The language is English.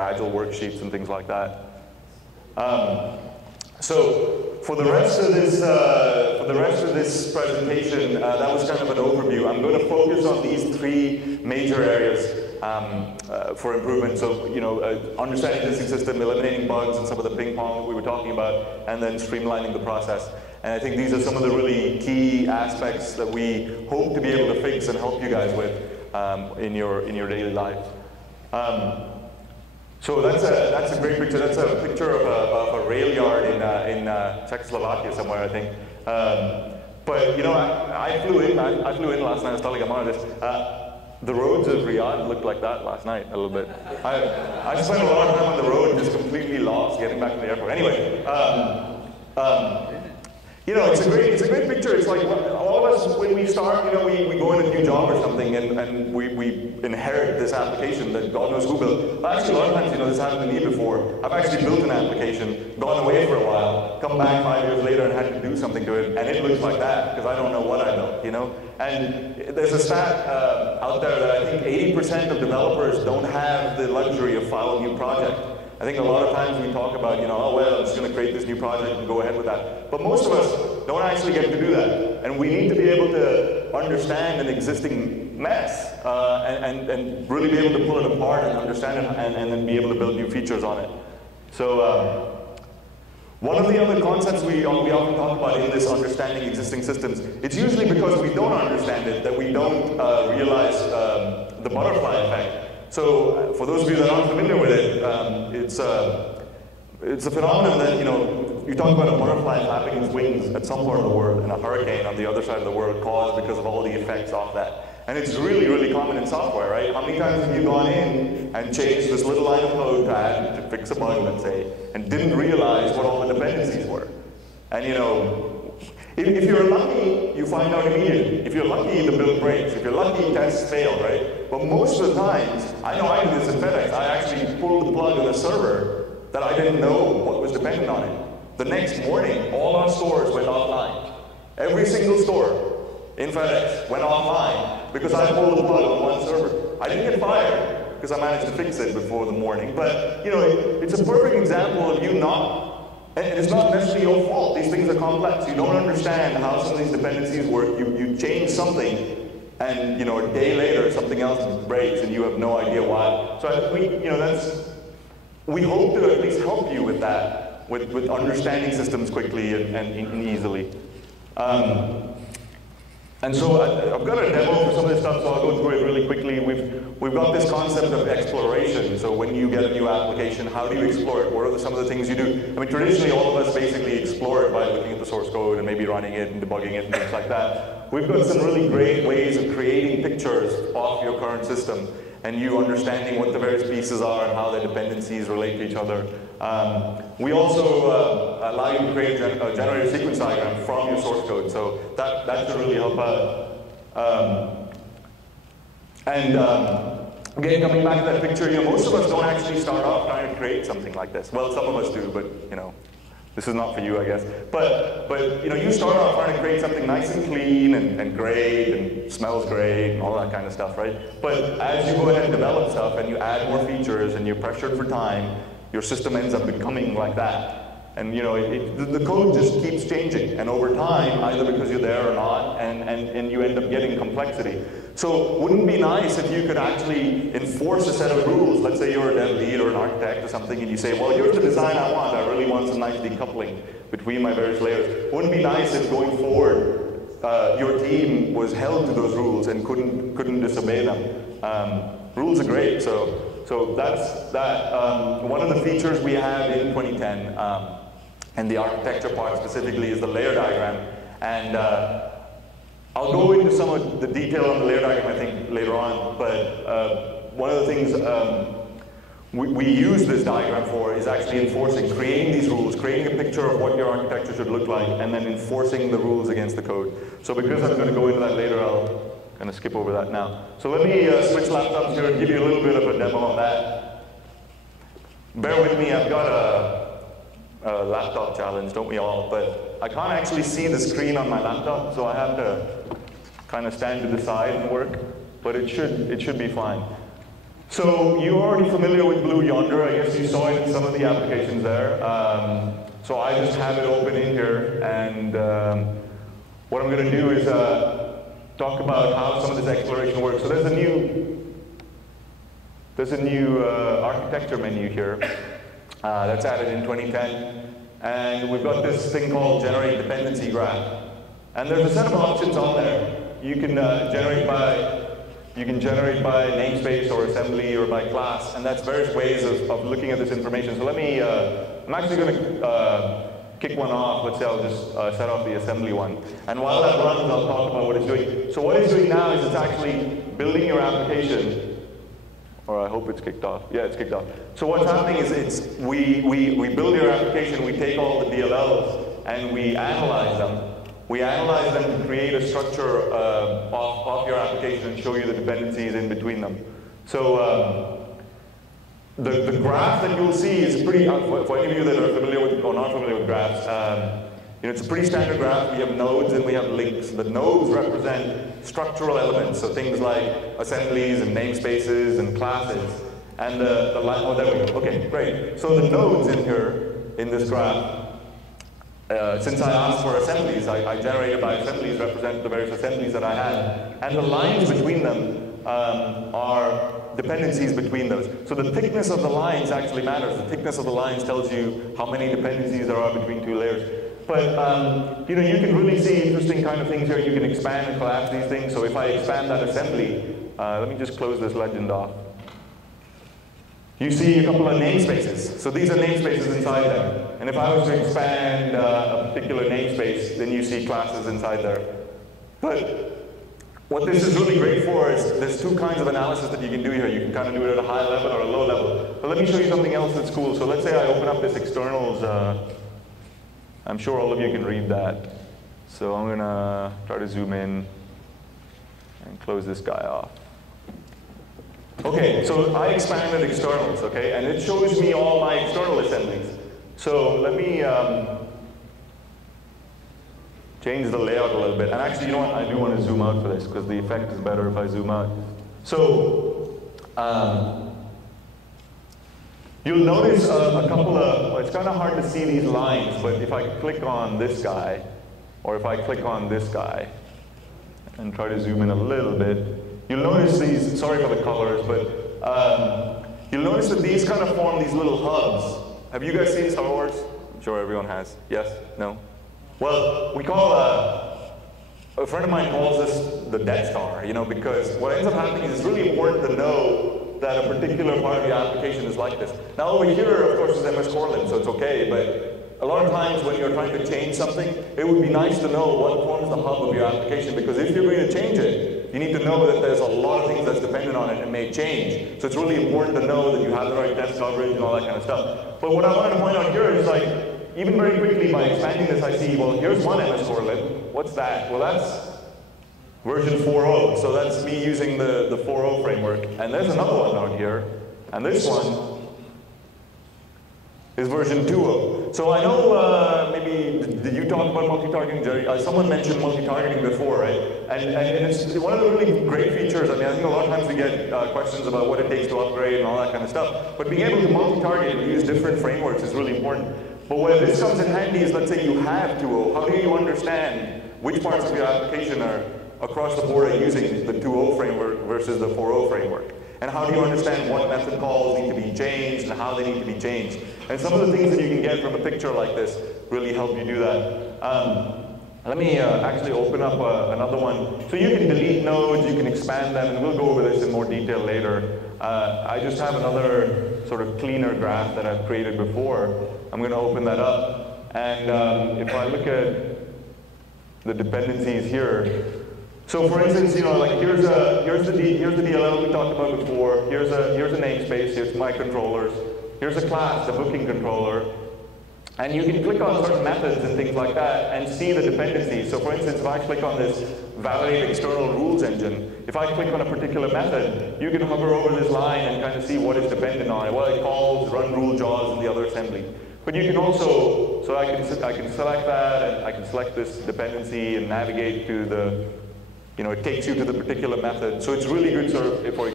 agile worksheets and things like that. So for the rest of this presentation, that was kind of an overview. I'm going to focus on these three major areas for improvement. So, understanding the existing system, eliminating bugs and some of the ping pong that we were talking about, and then streamlining the process. And I think these are some of the really key aspects that we hope to be able to fix and help you guys with in your daily life. So that's a great picture. That's a picture of a rail yard in Czechoslovakia somewhere, I think. But I flew in last night. I was telling Amar this. The roads of Riyadh looked like that last night a little bit. I spent a lot of time on the road, just completely lost getting back to the airport. Anyway, it's a great picture. It's like all of us, when we start, we go in a new job or something, and we inherit this application that God knows who built. Actually, a lot of times, this happened to me before. I've actually built an application, gone away for a while, come back 5 years later and had to do something to it, and it looks like that, because I don't know what I built, And there's a stat out there that I think 80% of developers don't have the luxury of filing a new project. I think a lot of times we talk about, oh, well, I'm just going to create this new project and go ahead with that. But most of us don't actually get to do that. And we need to be able to understand an existing mess and really be able to pull it apart and understand it and then be able to build new features on it. So one of the other concepts we often talk about in this understanding existing systems, it's usually because we don't understand it that we don't realize the butterfly effect. So for those of you that aren't familiar with it, it's a phenomenon that, you talk about a butterfly flapping its wings at some part of the world and a hurricane on the other side of the world caused because of all the effects of that. And it's really, really common in software, right? How many times have you gone in and changed this little line of code to fix a bug, let's say, and didn't realize what all the dependencies were? And if you're lucky, you find out immediately. If you're lucky, the build breaks. If you're lucky, tests fail, right? But most of the times, I know I did this in FedEx, I actually pulled the plug on a server that I didn't know what was dependent on it. The next morning, all our stores went offline. Every single store in FedEx went offline because I pulled the plug on one server. I didn't get fired because I managed to fix it before the morning. But, it's a perfect example of you and it's not necessarily your fault. These things are complex. You don't understand how some of these dependencies work. You change something, and a day later something else breaks, and you have no idea why. So I think we hope to at least help you with that, with understanding systems quickly and easily. And so I've got a demo for some of this stuff, so I'll go through it really quickly. We've got this concept of exploration. So when you get a new application, how do you explore it? What are some of the things you do? I mean, traditionally, all of us basically explore it by looking at the source code and maybe running it and debugging it and things like that. We've got some really great ways of creating pictures of your current system and you understanding what the various pieces are and how their dependencies relate to each other. We also allow you to create a generated sequence diagram from your source code, so that should really help out. Again, coming back to that picture, most of us don't actually start off trying to create something like this. Well, some of us do, but this is not for you, I guess. But you start off trying to create something nice and clean and great and smells great and all that kind of stuff, right? But as you go ahead and develop stuff and you add more features and you're pressured for time, your system ends up becoming like that. And the code just keeps changing. And over time, either because you're there or not, and you end up getting complexity. So wouldn't it be nice if you could actually enforce a set of rules? Let's say you're a dev lead or an architect or something, and you say, well, here's the design I want. I really want some nice decoupling between my various layers. Wouldn't it be nice if going forward, your team was held to those rules and couldn't disobey them? Rules are great, so that's that. One of the features we have in 2010, and the architecture part specifically, is the layer diagram. And I'll go into some of the detail on the layer diagram, I think, later on. But one of the things we use this diagram for is actually enforcing, creating these rules, creating a picture of what your architecture should look like, and then enforcing the rules against the code. So because I'm going to go into that later, I'll kind of skip over that now. So let me switch laptops here and give you a little bit of a demo on that. Bear with me, I've got a laptop challenge, don't we all? But I can't actually see the screen on my laptop, so I have to kind of stand to the side and work. But it should be fine. So you're already familiar with Blue Yonder. I guess you saw it in some of the applications there. So I just have it open in here, and what I'm going to do is talk about how some of this exploration works. So there's a new architecture menu here that's added in 2010, and we've got this thing called Generate Dependency Graph. And there's a set of options on there. You can generate by namespace or assembly or by class, and that's various ways of looking at this information. So let me, I'm actually going to kick one off. Let's say I'll just set off the assembly one. And while that runs, I'll talk about what it's doing. So what it's doing now is it's actually building your application, or I hope it's kicked off. Yeah, it's kicked off. So what's happening is we build your application, we take all the DLLs, and we analyze them. We analyze them to create a structure of your application and show you the dependencies in between them. So the graph that you'll see is pretty, for any of you that are familiar with or not familiar with graphs, it's a pretty standard graph. We have nodes and we have links. The nodes represent structural elements, so things like assemblies and namespaces and classes. And the line, oh, there we go. Okay, great. So the nodes in here, in this graph, since I asked for assemblies, I generated by assemblies represent the various assemblies that I had. And the lines between them are dependencies between those. So the thickness of the lines actually matters. The thickness of the lines tells you how many dependencies there are between two layers. But you can really see interesting kind of things here. You can expand and collapse these things. So if I expand that assembly, let me just close this legend off. You see a couple of namespaces. So these are namespaces inside there. And if I was to expand a particular namespace, then you see classes inside there. But what this is really great for is there's two kinds of analysis that you can do here. You can kind of do it at a high level or a low level. But let me show you something else that's cool. So let's say I open up this externals. I'm sure all of you can read that. So I'm going to try to zoom in and close this guy off. Okay, so I expanded externals, okay, and it shows me all my external assemblies. So let me change the layout a little bit. And actually, you know what, I do want to zoom out for this because the effect is better if I zoom out. So you'll notice a couple of, well, it's kind of hard to see these lines, but if I click on this guy, or if I click on this guy, and try to zoom in a little bit, you'll notice these, sorry for the colors, but you'll notice that these kind of form these little hubs. Have you guys seen Star Wars? I'm sure everyone has. Yes? No? Well, we call, a friend of mine calls this the Death Star, because what ends up happening is it's really important to know that a particular part of your application is like this. Now over here, of course, is MS Corlin, so it's okay, but a lot of times when you're trying to change something, it would be nice to know what forms the hub of your application, because if you're going to change it, you need to know that there's a lot of things that's dependent on it and may change. So it's really important to know that you have the right test coverage and all that kind of stuff. But what I wanted to point out here is even very quickly by expanding this, I see, well, here's one MS Corlin. What's that? Well, that's version 4.0. So that's me using the 4.0 framework. And there's another one down here. And this one is version 2.0. So I know maybe, did you talk about multi-targeting, Jerry? Someone mentioned multi-targeting before, right? And it's one of the really great features. I mean, I think a lot of times we get questions about what it takes to upgrade and all that kind of stuff. But being able to multi-target and use different frameworks is really important. But where this comes in handy is, let's say you have 2.0. How do you understand which parts of your application are across the board are using the 2.0 framework versus the 4.0 framework? And how do you understand what method calls need to be changed and how they need to be changed? And some of the things that you can get from a picture like this really help you do that. Let me actually open up another one. So you can delete nodes, you can expand them, and we'll go over this in more detail later. I just have another sort of cleaner graph that I've created before. I'm going to open that up. And if I look at the dependencies here, so for instance, here's the DLL we talked about before. Here's a namespace. Here's my controllers. Here's a class, the booking controller. And you can click on certain methods and things like that and see the dependencies. So for instance, if I click on this validate external rules engine, if I click on a particular method, you can hover over this line and kind of see what is dependent on it. Well, it calls run rule JAWS in the other assembly. But you can also, so I can select that, and I can select this dependency and navigate to the, it takes you to the particular method. So it's really good sort of for